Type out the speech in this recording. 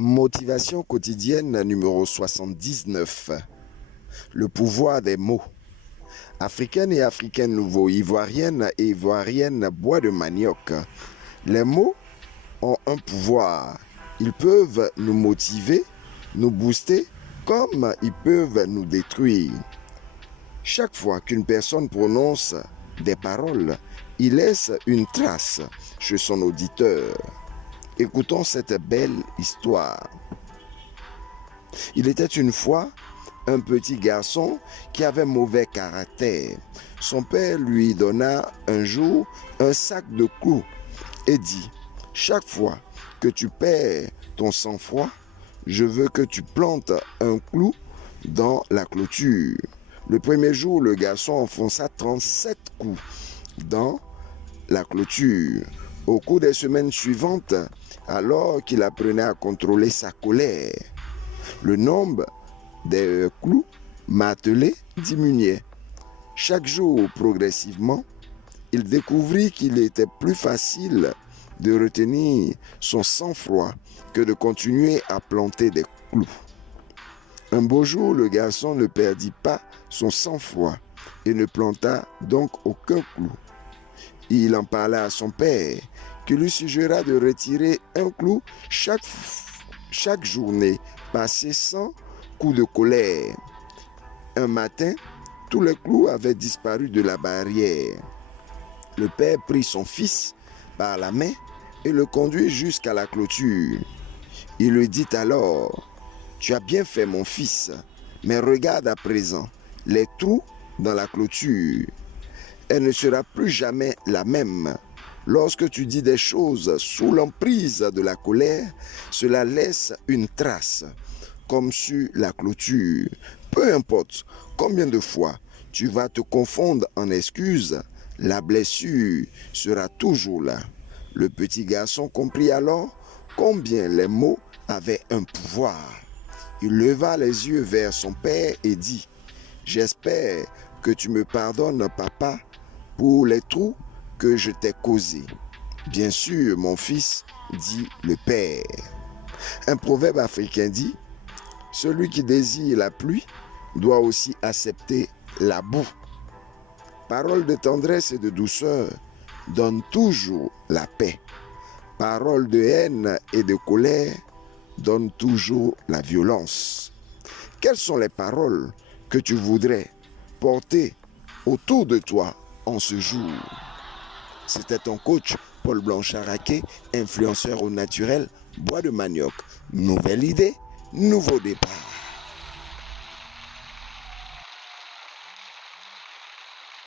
Motivation quotidienne numéro 79. Le pouvoir des mots. Africaine et africaine nouveau, ivoirienne et ivoirienne bois de manioc. Les mots ont un pouvoir. Ils peuvent nous motiver, nous booster, comme ils peuvent nous détruire. Chaque fois qu'une personne prononce des paroles, il laisse une trace chez son auditeur. Écoutons cette belle histoire. Il était une fois un petit garçon qui avait mauvais caractère. Son père lui donna un jour un sac de clous et dit: « Chaque fois que tu perds ton sang-froid, je veux que tu plantes un clou dans la clôture. » Le premier jour, le garçon enfonça 37 coups dans la clôture. Au cours des semaines suivantes, alors qu'il apprenait à contrôler sa colère, le nombre des clous martelés diminuait. Chaque jour, progressivement, il découvrit qu'il était plus facile de retenir son sang-froid que de continuer à planter des clous. Un beau jour, le garçon ne perdit pas son sang-froid et ne planta donc aucun clou. Il en parla à son père, qui lui suggéra de retirer un clou chaque journée, passée sans coup de colère. Un matin, tous les clous avaient disparu de la barrière. Le père prit son fils par la main et le conduit jusqu'à la clôture. Il lui dit alors: « Tu as bien fait, mon fils, mais regarde à présent les trous dans la clôture. Elle ne sera plus jamais la même. Lorsque tu dis des choses sous l'emprise de la colère, cela laisse une trace, comme sur la clôture. Peu importe combien de fois tu vas te confondre en excuses, la blessure sera toujours là. » Le petit garçon comprit alors combien les mots avaient un pouvoir. Il leva les yeux vers son père et dit: « J'espère que tu me pardonnes, papa, pour les trous que je t'ai causés. » « Bien sûr, mon fils, dit le père. Un proverbe africain dit: « Celui qui désire la pluie doit aussi accepter la boue. » Parole de tendresse et de douceur donne toujours la paix. Parole de haine et de colère donne toujours la violence. Quelles sont les paroles que tu voudrais porter autour de toi en ce jour? C'était ton coach Paul Blanchard-Raquet, influenceur au naturel, bois de manioc. Nouvelle idée, nouveau départ.